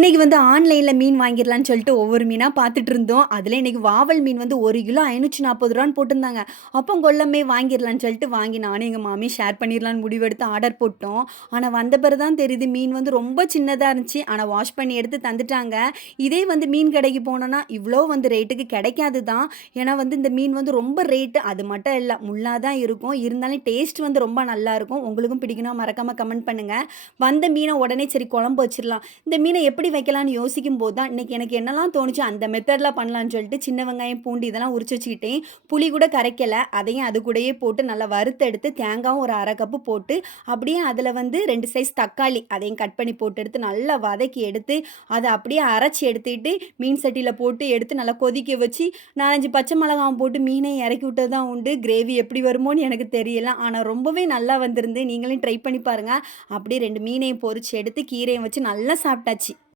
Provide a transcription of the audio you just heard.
இன்னைக்கு வந்து ஆன்லைன்ல மீன் வாங்கிடலான்னு சொல்லிட்டு ஒவ்வொரு மீனா பார்த்துட்டு இருந்தோம். அதில இன்னைக்கு வாவல் மீன் வந்து 1 கிலோ ரூ. 540 போட்டிருந்தாங்க. அப்போ கொல்லமே வாங்கிடலான்னு சொல்லிட்டு வாங்கி நானும் எங்க மாமியும் ஷேர் பண்ணிடலான்னு முடிவெடுத்து ஆர்டர் போட்டோம். ஆனா வந்த பிறகு தான் தெரியுது மீன் வந்து ரொம்ப சின்னதா இருந்துச்சு. ஆனா வாஷ் பண்ணி எடுத்து தந்துட்டாங்க. இதே வந்து மீன் கடைக்கு போனோம்னா, இவ்ளோ வந்து ரேட்டுக்கு கிடைக்காது தான். ஏன்னா வந்து இந்த மீன் வந்து ரொம்ப ரேட்டு. அது மட்டும் இல்ல, முள்ளா தான் இருக்கும். இருந்தாலும் டேஸ்ட் வந்து ரொம்ப நல்லாருக்கும். உங்களுக்கும் பிடிக்கும்னா மறக்காம கமெண்ட் பண்ணுங்க. வந்த மீன உடனே சரி குழம்பு வச்சிரலாம். இந்த மீன எப்படி வைக்கலான்னு யோசிக்கும்போது தான், இன்னைக்கு எனக்கு என்னலாம் தோணுச்சோ அந்த மெத்தட்ல பண்ணலான்னு சொல்லிட்டு, சின்ன வெங்காயம், பூண்டு இதெல்லாம் உரிச்சு வச்சுக்கிட்டேன். புளி கூட கரைக்கல. அதையும் அது கூடயே போட்டு நல்லா வறுத்தெடுத்து, தேங்காவும் ஒரு 1/2 கப்பு போட்டு, அப்படியே அதில வந்து 2 சைஸ் தக்காளி அதையும் கட் பண்ணி போட்டு எடுத்து, நல்லா வதக்கி எடுத்து, அத அப்படியே அரைச்சு எடுத்துட்டு, மீன் சட்டியில போட்டு எடுத்து நல்லா கொதிக்க வச்சு, 4, 5 பச்சை மிளகாவும் போட்டு மீனையும் இறக்கி விட்டது தான் உண்டு. கிரேவி எப்படி வருமோன்னு எனக்கு தெரியல. ஆனா ரொம்பவே நல்லா வந்திருந்து. நீங்களும் ட்ரை பண்ணி பாருங்க. அப்படியே 2 மீனையும் பொரிச்சு எடுத்து, கீரையும் வச்சு நல்லா சாப்பிட்டாச்சு.